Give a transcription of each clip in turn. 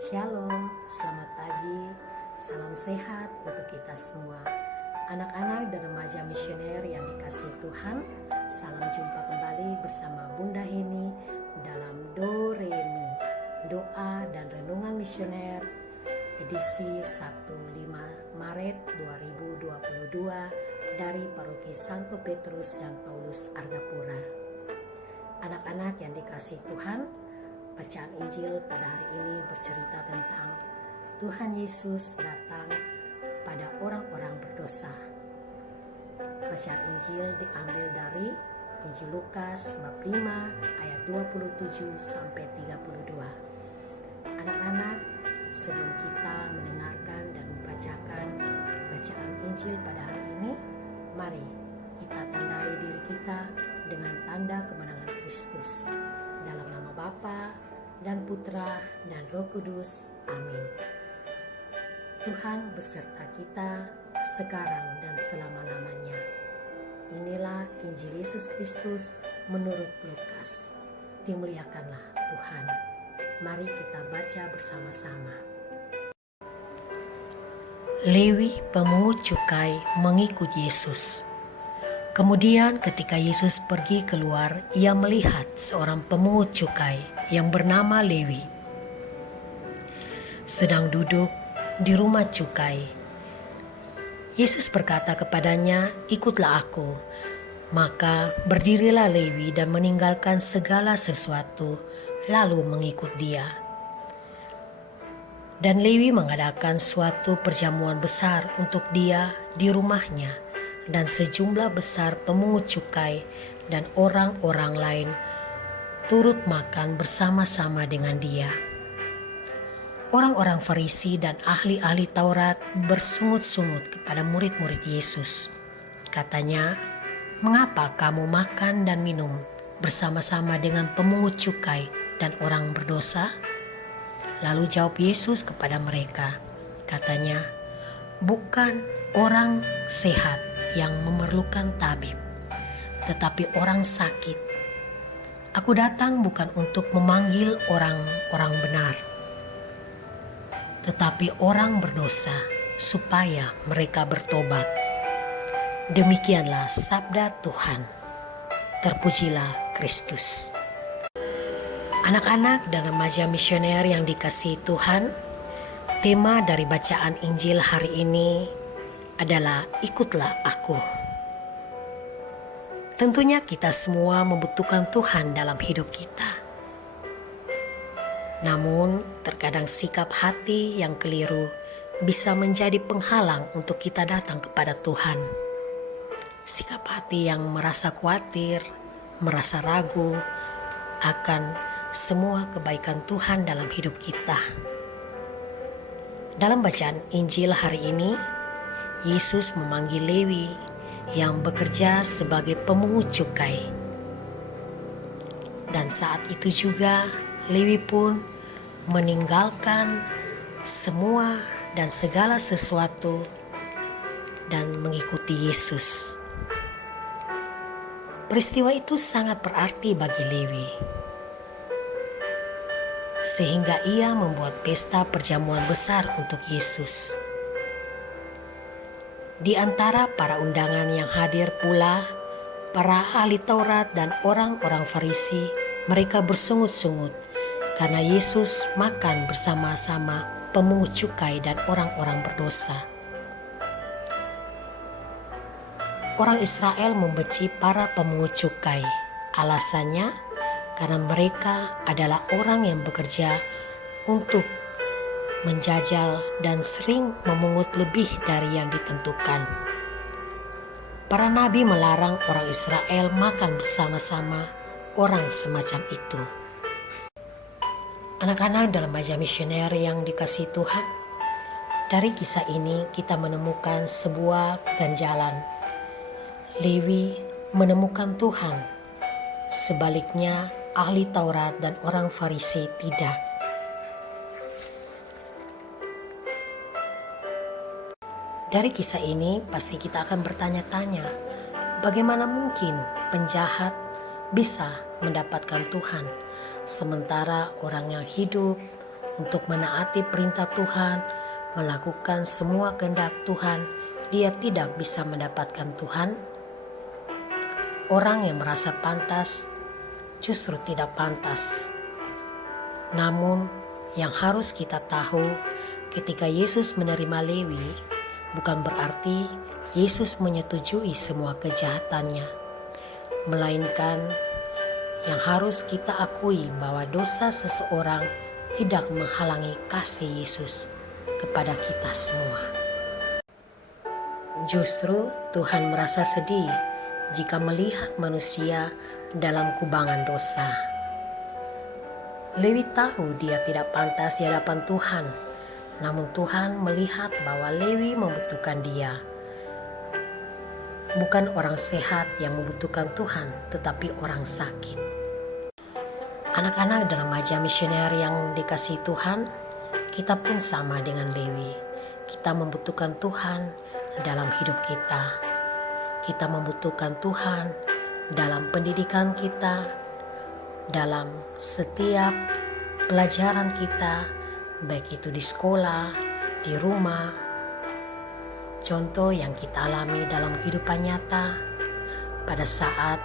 Shalom, selamat pagi, salam sehat untuk kita semua. Anak-anak dan remaja misioner yang dikasihi Tuhan, salam jumpa kembali bersama Bunda Heni dalam Do Re Mi, doa dan renungan misioner edisi Sabtu 5 Maret 2022 dari Paroki Santo Petrus dan Paulus Argapura. Anak-anak yang dikasihi Tuhan, bacaan Injil pada hari ini bercerita tentang Tuhan Yesus datang kepada orang-orang berdosa. Bacaan Injil diambil dari Injil Lukas bab 5 ayat 27 sampai 32. Anak-anak, sebelum kita mendengarkan dan membacakan bacaan Injil pada hari ini, mari kita tandai diri kita dengan tanda kemenangan Kristus. Dalam nama Bapa dan Putra dan Roh Kudus. Amin. Tuhan beserta kita sekarang dan selama-lamanya. Inilah Injil Yesus Kristus menurut Lukas. Dimuliakanlah Tuhan. Mari kita baca bersama-sama. Lewi pemungut cukai mengikut Yesus. Kemudian ketika Yesus pergi keluar, ia melihat seorang pemungut cukai yang bernama Lewi sedang duduk di rumah cukai. Yesus berkata kepadanya, "Ikutlah aku." Maka berdirilah Lewi dan meninggalkan segala sesuatu, lalu mengikut dia. Dan Lewi mengadakan suatu perjamuan besar untuk dia di rumahnya, dan sejumlah besar pemungut cukai dan orang-orang lain turut makan bersama-sama dengan dia. Orang-orang Farisi dan ahli-ahli Taurat bersungut-sungut kepada murid-murid Yesus. Katanya, "Mengapa kamu makan dan minum bersama-sama dengan pemungut cukai dan orang berdosa?" Lalu jawab Yesus kepada mereka, katanya, "Bukan orang sehat yang memerlukan tabib, tetapi orang sakit. Aku datang bukan untuk memanggil orang-orang benar, tetapi orang berdosa, supaya mereka bertobat." Demikianlah sabda Tuhan. Terpujilah Kristus. Anak-anak dan remaja misioner yang dikasihi Tuhan, tema dari bacaan Injil hari ini adalah ikutlah aku. Tentunya kita semua membutuhkan Tuhan dalam hidup kita. Namun terkadang sikap hati yang keliru bisa menjadi penghalang untuk kita datang kepada Tuhan. Sikap hati yang merasa khawatir, merasa ragu akan semua kebaikan Tuhan dalam hidup kita. Dalam bacaan Injil hari ini, Yesus memanggil Lewi yang bekerja sebagai pemungut cukai. Dan saat itu juga Lewi pun meninggalkan semua dan segala sesuatu dan mengikuti Yesus. Peristiwa itu sangat berarti bagi Lewi, sehingga ia membuat pesta perjamuan besar untuk Yesus. Di antara para undangan yang hadir pula para ahli Taurat dan orang-orang Farisi. Mereka bersungut-sungut karena Yesus makan bersama-sama pemungut cukai dan orang-orang berdosa. Orang Israel membenci para pemungut cukai. Alasannya karena mereka adalah orang yang bekerja untuk menjajal dan sering memungut lebih dari yang ditentukan. Para nabi melarang orang Israel makan bersama-sama orang semacam itu. Anak-anak dan remaja misioner yang dikasihi Tuhan, dari kisah ini kita menemukan sebuah keganjalan. Lewi menemukan Tuhan, sebaliknya ahli Taurat dan orang Farisi tidak. Dari kisah ini pasti kita akan bertanya-tanya, bagaimana mungkin penjahat bisa mendapatkan Tuhan, sementara orang yang hidup, untuk menaati perintah Tuhan, melakukan semua kehendak Tuhan, dia tidak bisa mendapatkan Tuhan? Orang yang merasa pantas justru tidak pantas. Namun, yang harus kita tahu, ketika Yesus menerima Lewi, bukan berarti Yesus menyetujui semua kejahatannya, melainkan yang harus kita akui bahwa dosa seseorang tidak menghalangi kasih Yesus kepada kita semua. Justru Tuhan merasa sedih jika melihat manusia dalam kubangan dosa. Lewi tahu dia tidak pantas di hadapan Tuhan, namun Tuhan melihat bahwa Lewi membutuhkan dia. Bukan orang sehat yang membutuhkan Tuhan, tetapi orang sakit. Anak-anak dan remaja misioner yang dikasihi Tuhan, kita pun sama dengan Lewi. Kita membutuhkan Tuhan dalam hidup kita. Kita membutuhkan Tuhan dalam pendidikan kita, dalam setiap pelajaran kita, baik itu di sekolah, di rumah. Contoh yang kita alami dalam kehidupan nyata, pada saat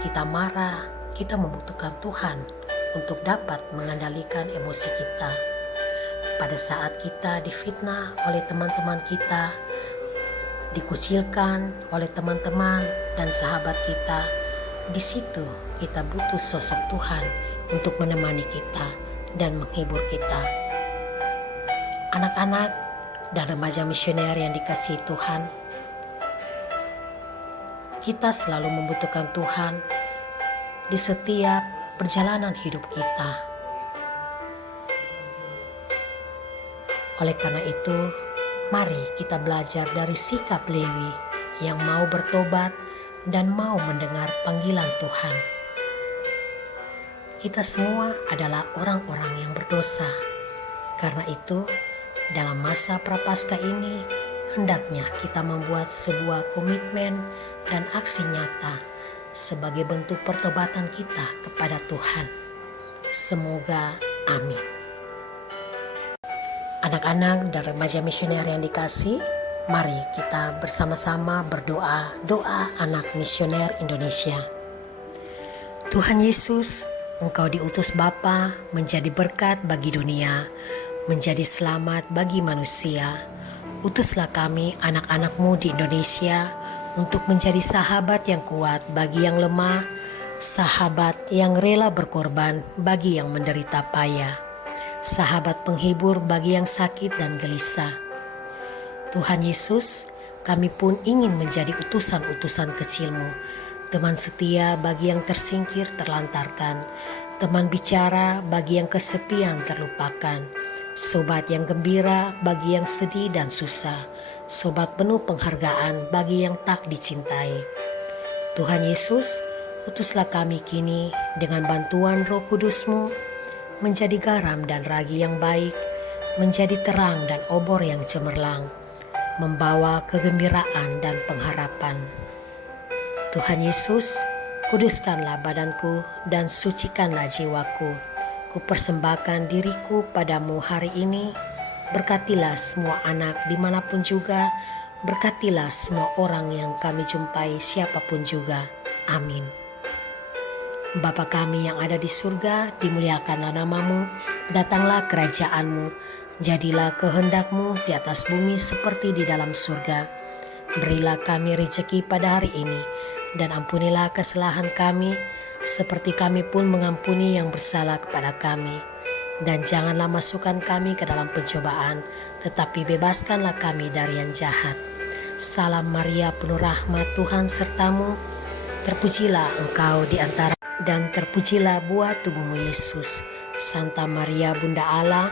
kita marah, kita membutuhkan Tuhan untuk dapat mengendalikan emosi kita. Pada saat kita difitnah oleh teman-teman kita, dikucilkan oleh teman-teman dan sahabat kita, di situ kita butuh sosok Tuhan untuk menemani kita dan menghibur kita. Anak-anak dan remaja misioner yang dikasihi Tuhan, kita selalu membutuhkan Tuhan di setiap perjalanan hidup kita. Oleh karena itu, mari kita belajar dari sikap Lewi yang mau bertobat dan mau mendengar panggilan Tuhan. Kita semua adalah orang-orang yang berdosa. Karena itu, dalam masa prapaskah ini, hendaknya kita membuat sebuah komitmen dan aksi nyata sebagai bentuk pertobatan kita kepada Tuhan. Semoga amin. Anak-anak dan remaja misioner yang dikasih, mari kita bersama-sama berdoa, doa anak misioner Indonesia. Tuhan Yesus, Engkau diutus Bapa menjadi berkat bagi dunia, menjadi selamat bagi manusia. Utuslah kami anak-anak-Mu di Indonesia untuk menjadi sahabat yang kuat bagi yang lemah, sahabat yang rela berkorban bagi yang menderita payah, sahabat penghibur bagi yang sakit dan gelisah. Tuhan Yesus, kami pun ingin menjadi utusan-utusan kecil-Mu, teman setia bagi yang tersingkir terlantarkan, teman bicara bagi yang kesepian terlupakan, sobat yang gembira bagi yang sedih dan susah, sobat penuh penghargaan bagi yang tak dicintai. Tuhan Yesus, utuslah kami kini dengan bantuan Roh Kudus-Mu menjadi garam dan ragi yang baik, menjadi terang dan obor yang cemerlang, membawa kegembiraan dan pengharapan. Tuhan Yesus, kuduskanlah badanku dan sucikanlah jiwaku. Kupersembahkan diriku padamu hari ini. Berkatilah semua anak dimanapun juga. Berkatilah semua orang yang kami jumpai siapapun juga. Amin. Bapa kami yang ada di surga, dimuliakanlah nama-Mu. Datanglah kerajaan-Mu. Jadilah kehendak-Mu di atas bumi seperti di dalam surga. Berilah kami rezeki pada hari ini. Dan ampunilah kesalahan kami, seperti kami pun mengampuni yang bersalah kepada kami. Dan janganlah masukkan kami ke dalam pencobaan, tetapi bebaskanlah kami dari yang jahat. Salam Maria, penuh rahmat, Tuhan sertamu. Terpujilah engkau di antara dan terpujilah buah tubuhmu Yesus. Santa Maria Bunda Allah,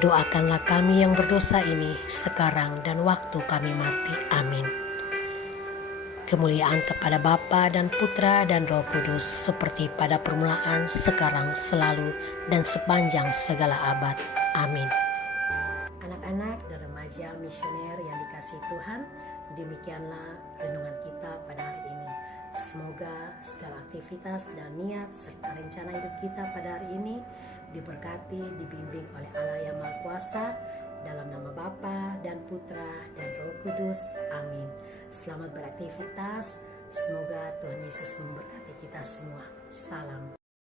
doakanlah kami yang berdosa ini sekarang dan waktu kami mati. Amin. Kemuliaan kepada Bapa dan Putra dan Roh Kudus, seperti pada permulaan, sekarang, selalu, dan sepanjang segala abad. Amin. Anak-anak dan remaja misioner yang dikasihi Tuhan, demikianlah renungan kita pada hari ini. Semoga segala aktivitas dan niat serta rencana hidup kita pada hari ini diberkati, dibimbing oleh Allah yang Maha Kuasa, dalam nama Bapa dan Putra dan Roh Kudus. Amin. Selamat beraktivitas. Semoga Tuhan Yesus memberkati kita semua. Salam.